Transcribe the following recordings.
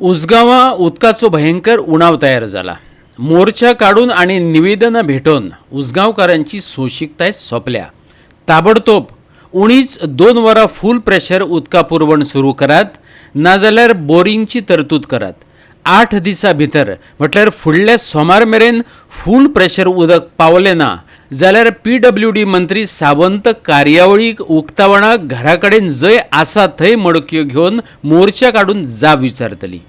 उसगावा उदकाचो भयंकर उणाव तयार जाला। मोर्चा काढून आणि निवेदनां भेटून उसगांवकारांची सोंशिकताय सोंपल्या। ताबडतोब उणीच 2 वरां फूल प्रेशर उदका पुरवण सुरू करात, नाजाल्यार बोरिंगची तरतूद करात। 8 दिसां भितर म्हटल्यार फुडल्या सोमार मेरेन फूल प्रेशर उदक पावलें ना जाल्यार PWD मंत्री सावंत कार्यावळीक उक्तावणाक घरा कडेन जंय आसा थंय मडक्यो घेवन मोर्चा काढून जाब विचारतली।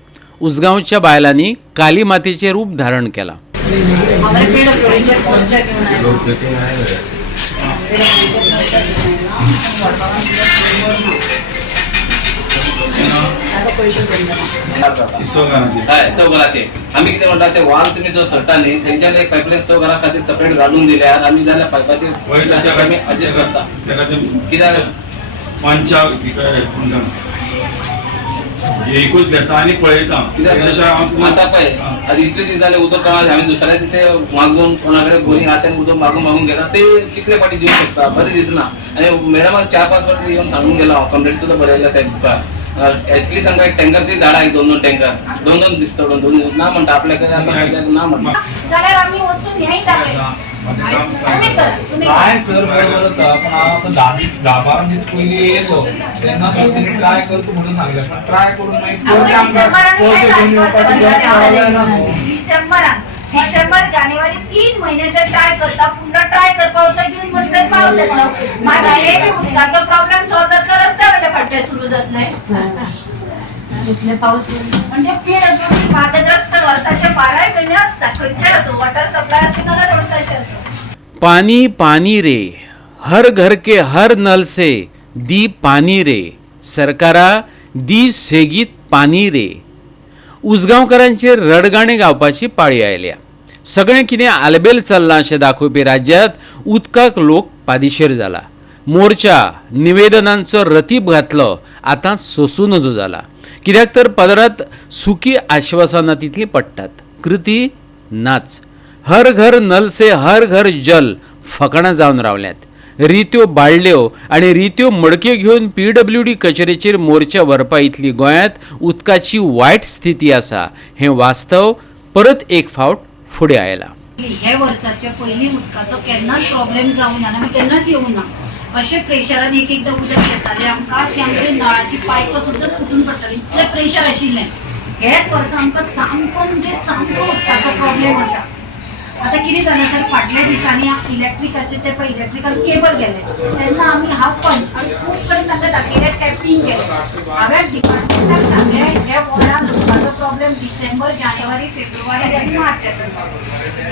उसगांवच्या बायलांनी काली मातेचें रूप धारण केलां। घराचे आम्ही किती म्हणतात ते वाल तुम्ही जो सरता न्ही थंयच्यान एक पायपलायन सो घरा खातीर सेपरेट घालून दिल्यार आमी जाल्यार पायपाचेर आमी एडजस्ट करता कित्याक पंचा एकूच घेता आणि पळयता आता पळय आतां इतले दीस जाले उदक कळना हांवें दुसऱ्या तिथे मागून कोणाकडे बोरींग हातान उदक मागून घेता ते कितले फाटी दिवंक शकता बरें दिसना आनी मॅडमाक 4-5 फावटी येवन सांगून गेला हांव कंप्लेंट सुद्दां बरयल्या त्या बुकार एटलीस्ट आमकां एक टँकर ती धाडा 2-2 टँकर 2-2 दीस सोडून 2 ना म्हणटा आपल्या कडेन आतां सद्याक ना म्हणटा जाल्यार आमी वचून हेंय दाखयता काय सर बरोबर आसा पण हांव आतां 10-12 दीस पयलीं येयलो तेन्ना सुद्दां तेणी ट्राय करता म्हणून सांगलें पण ट्राय करून डिसेंबर जानेवारी 3 महिन्याचे ट्राय करता पुन्हा ट्राय करपा वचता जून वर्सात पावस येतलो मागीर उदकाचो प्रॉब्लेम सॉल्व जातलो रस्त्या वयले फाटे सुरू जातले इतले पावस म्हणजे PWD वादग्रस्त वर्षाचे 12 महिने असता खंयचे असो वॉटर सप्लाय असो नाल्यार वर्षाचे असो। पानी पानी रे, हर घर के हर नल से दी पानी रे, सरकारा दी सेगीत पानी रे। उसगांवकारांचेर रडगाणे गावपाची पाळी आयल्या। सगळें कितें आलबेल चल्लां अशें दाखोवपी राज्यांत उदकाक लोक पादेशीर जाला। मोर्चा निवेदनांचो रतीब घातलो आतां सोंसूं नजो जाला। कित्याक तर पदरांत सुखी आश्वासनां तितलीं पडटात, कृती नाच। हर घर नल से हर घर जल फकाणां जावन रावल्यांत। रित्यो बाळल्यो आनी रित्यो मडक्यो घेवन PWD कचेरेचेर मोर्चा व्हरपा इतली गोंयांत उदकाची वायट स्थिती आसा हें वास्तव परत एक फावट फुडें आयलां। हे वर्षाच्या पयलीं उदकाचो केन्नाच प्रॉब्लेम जावं ना आमी केन्नाच येवं ना अशें प्रेशरान एक एकदां उदक येतालें आमकां की आमचे नळाची पायपां सुद्दां फुटून पडटालीं इतलें प्रेशर आशिल्लें। हेच वर्सा आमकां सामको उदकाचो प्रॉब्लेम आसा। आता कितें जालें सर फाटल्या दिसांनी इलेक्ट्रिकाचे ते पळय इलेक्ट्रिकल केबल गेले तेन्ना आमी हांव पंच आनी खूब कडेन तांकां दाखयलें टॅपिंग केलें। हांवें डिपार्टमेंटाक सांगलें हे वॉर्डान उदकाचो प्रॉब्लेम डिसेंबर जानेवारी फेब्रुवारी आनी मार्च येतलो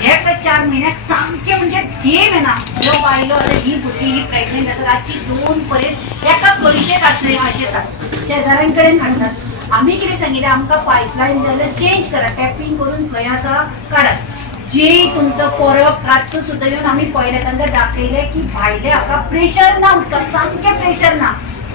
हे 4 म्हयन्याक सामकें म्हणजे थेंब येना। लोक आयलो आनी ही भुरगीं ही प्रेग्नंट आसा रातची 2 पर्यंत एका कळशेक आशेतात शेजाऱ्यां कडेन हाडटात। आमी कितें सांगिल्लें आमकां पायपलायन जाल्यार चेंज करा टॅपिंग करून खंय आसा काडात। जे तुमचं परब रातचो सुद्दां येवन आमी पळयलें तांकां दाखयलें की भायले हाका प्रेशर ना उदकाक सामकें प्रेशर ना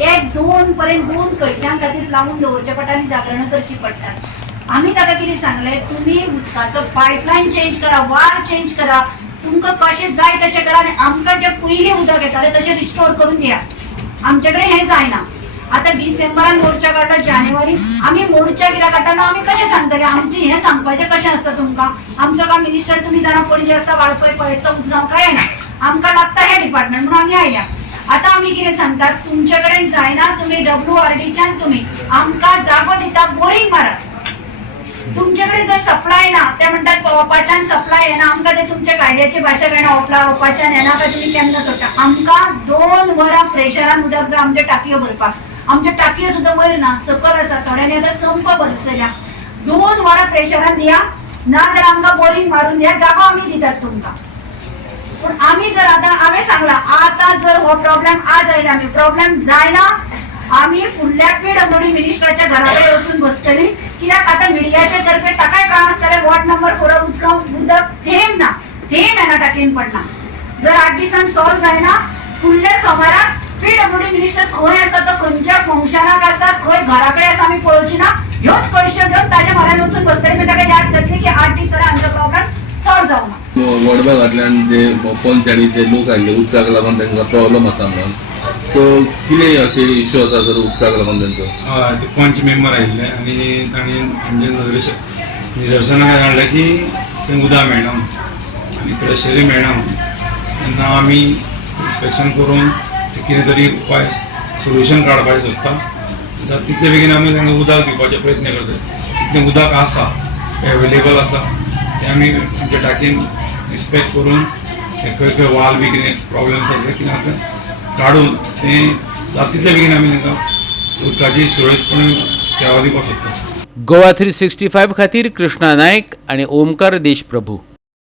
1-2 पर्यंत 2 कळशां खातीर लावून दवरचे पडटा आनी जागरणां करची पडटात। आमी ताका कितें सांगलें तुमी उदकाचो पायपलायन चेंज करा वाल चेंज करा तुमकां कशें जाय तशें करा आनी आमकां जें पयलीं उदक येतालें तशें रिस्टोर करून दिया। आमचे कडेन हें जायना। आता डिसेंबरान मोर्चा काडटा जानेवारी आमी मोर्चा कित्याक काडटाना आमी कशें सांगतले आमची हें सांगपाचें कशें आसता तुमकां आमचो काय मिनिस्टर तुमी जाणा पणजे आसता वाळपय पळयता उजगांवकां येना आमकां लागता हे डिपार्टमेंट म्हणून आमी आयल्या। आता आमी कितें सांगतात तुमचे कडेन जायना तुमी WRDच्यान तुमी आमकां जागो दिता बोरींग मारात। तुमचे कडेन जर सप्लाय ना ते म्हणटात ओपाच्यान सप्लाय येना आमकां ते तुमच्या कायद्याची भाशा कळना ओपाच्यान येना काय तुमी केन्ना सोडटा आमकां 2 वरां प्रेशरान उदक जाय आमचे टाकयो भरपाक आमच्या टाकयो सुद्दां वयर ना सकल आसा थोड्यांनी आतां संप बसयल्या 2 वरां प्रेशरान दिया नाजाल्यार आमकां बोरींग मारून दिया जागो आमी दितात तुमकां। पूण आमी जर आतां हांवें सांगलां आतां जर हो प्रॉब्लेम आज आयला आमी प्रॉब्लेम जायना आमी फुडल्या PWD मिनिस्टराच्या घरा कडेन वचून बसतलीं कित्याक आतां मिडियाच्या तर्फे ताकाय कळना आसतलें वॉर्ड नंबर 4 उजगांव उदक थेंब येना टाकयेन पडना। जर 8 दिसान सॉल्व जायना फुडल्या सोमाराक PWD मिनिस्टर खंय आसा तो खंयच्या फंक्शनाक आसा खंय घरा कडेन आसा आमी पळोवची ना ह्योच कळश्यो घेवन ताज्या म्हऱ्यान वचून बसतलीं मागीर ताका याद जातली की 8 दिसांनी आमचो प्रॉब्लेम सॉल्व जावना। वडबागांतल्यान जे पंच आनी ते लोक आयले उदकाक लागून तांकां प्रॉब्लम आसा म्हणून सो कितें अशे इश्यू आसा सर उदकाक लागून तेंचो? हय ते पंच मेंबर आयिल्ले आनी तांणी म्हणजे निदर्शनाक हाडलें की थंय उदक मेळना आनी प्रेशरूय मेळना तेन्ना आमी इन्स्पेक्शन करून ते कितें तरी उपाय सोल्युशन काडपाचें सोदता तितले बेगीन आमी तांकां उदक दिवपाचे प्रयत्न करता कितलें उदक आसा एवेलेबल आसा ते आमी आमच्या टाकयेन इन्स्पेक्ट करून ते खंय खंय वाल बी कितें प्रॉब्लेम्स आसा कितें आसा काडून तें जाता तितले बेगीन आमी तांकां उदकाची सुरळीतपणे सेवा दिवपाक सोदता. गोवा 365 खातीर कृष्णा नायक आनी ओमकार देशप्रभू.